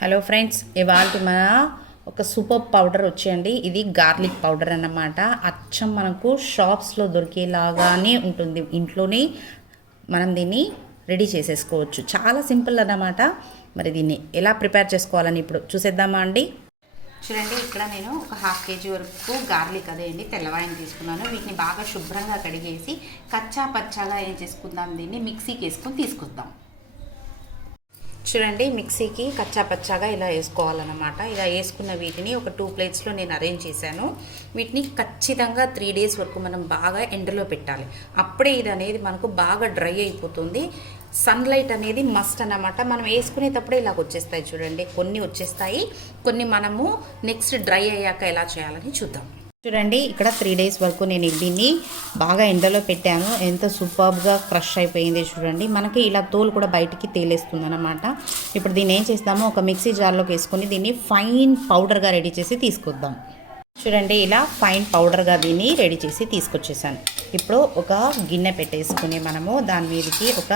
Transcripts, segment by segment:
Hello friends, ఇవాళ మన ఒక సూపర్ పౌడర్ వచ్చేయండి. ఇది గార్లిక్ పౌడర్ అన్నమాట. అచ్చం మనకు షాప్స్లో దొరికేలాగానే ఉంటుంది. ఇంట్లోనే మనం దీన్ని రెడీ చేసేసుకోవచ్చు. చాలా సింపుల్ అన్నమాట. మరి దీన్ని ఎలా ప్రిపేర్ చేసుకోవాలని ఇప్పుడు చూసేద్దామా అండి. చూడండి, ఇక్కడ నేను ఒక 1/2 kg వరకు గార్లిక్ అదే అండి తెల్లవాయిని తీసుకున్నాను. వీటిని బాగా శుభ్రంగా కడిగేసి కచ్చా పచ్చాగా ఏం చేసుకుందాం, దీన్ని మిక్సీకి వేసుకొని తీసుకుందాం. చూడండి, మిక్సీకి కచ్చా పచ్చాగా ఇలా వేసుకోవాలన్నమాట. ఇలా వేసుకున్న వీటిని ఒక 2 ప్లేట్స్లో నేను అరేంజ్ చేశాను. వీటిని ఖచ్చితంగా 3 days వరకు మనం బాగా ఎండలో పెట్టాలి. అప్పుడే ఇది అనేది మనకు బాగా డ్రై అయిపోతుంది. సన్లైట్ అనేది మస్ట్ అన్నమాట. మనం వేసుకునేటప్పుడే ఇలాగ వచ్చేస్తాయి. చూడండి, కొన్ని వచ్చేస్తాయి, కొన్ని మనము నెక్స్ట్ డ్రై అయ్యాక ఎలా చేయాలని చూద్దాం. చూడండి, ఇక్కడ 3 days వరకు నేను దీన్ని బాగా ఎండలో పెట్టాను. ఎంత సూపర్గా క్రష్ అయిపోయింది చూడండి. మనకి ఇలా తోలు కూడా బయటికి తేలేస్తుంది అనమాట. ఇప్పుడు దీన్ని ఏం చేస్తామో ఒక మిక్సీ జార్లోకి వేసుకొని దీన్ని ఫైన్ పౌడర్గా రెడీ చేసి తీసుకొద్దాం. చూడండి, ఇలా ఫైన్ పౌడర్గా దీన్ని రెడీ చేసి తీసుకొచ్చేసాను. ఇప్పుడు ఒక గిన్నె పెట్టేసుకుని మనము దాని మీదకి ఒక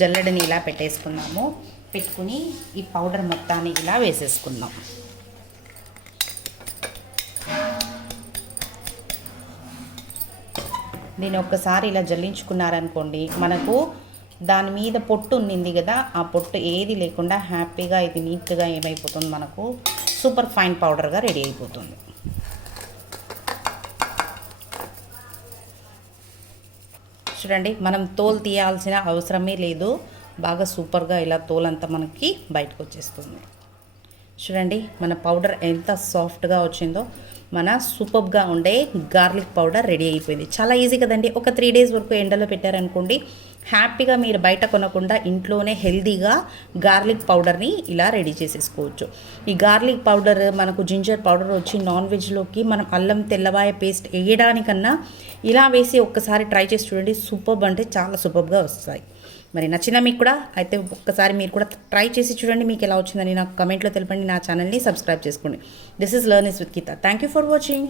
జల్లెడని ఇలా పెట్టేసుకున్నాము. పెట్టుకుని ఈ పౌడర్ మొత్తాన్ని ఇలా వేసేసుకుందాం. దీన్ని ఒక్కసారి ఇలా జల్లించుకున్నారనుకోండి, మనకు దాని మీద పొట్టు ఉన్నింది కదా, ఆ పొట్టు ఏది లేకుండా హ్యాపీగా ఇది నీట్గా ఏమైపోతుంది, మనకు సూపర్ ఫైన్ పౌడర్గా రెడీ అయిపోతుంది. చూడండి, మనం తోలు తీయాల్సిన అవసరమే లేదు. బాగా సూపర్గా ఇలా తోలంతా మనకి బయటకు వచ్చేస్తుంది. చూడండి, మన పౌడర్ ఎంత సాఫ్ట్గా వచ్చిందో. మన సూపర్గా ఉండే గార్లిక్ పౌడర్ రెడీ అయిపోయింది. చాలా ఈజీ కదండి. ఒక 3 days వరకు ఎండలో పెట్టారనుకోండి, హ్యాపీగా మీరు బయట కొనకుండా ఇంట్లోనే హెల్తీగా గార్లిక్ పౌడర్ని ఇలా రెడీ చేసేసుకోవచ్చు. ఈ గార్లిక్ పౌడర్ మనకు జింజర్ పౌడర్ వచ్చి నాన్ వెజ్లోకి మనం అల్లం తెల్లవాయ పేస్ట్ వేయడానికన్నా ఇలా వేసి ఒక్కసారి ట్రై చేసి చూడండి. సూపర్బ్ అంటే చాలా సూపర్గా వస్తాయి. మరి నచ్చిందా మీకు కూడా? అయితే ఒక్కసారి మీరు కూడా ట్రై చేసి చూడండి. మీకు ఎలా వచ్చిందని నాకు కమెంట్లో తెలపండి. నా ఛానల్ని సబ్స్క్రైబ్ చేసుకోండి. This is learn is with Geetha. Thank you for watching.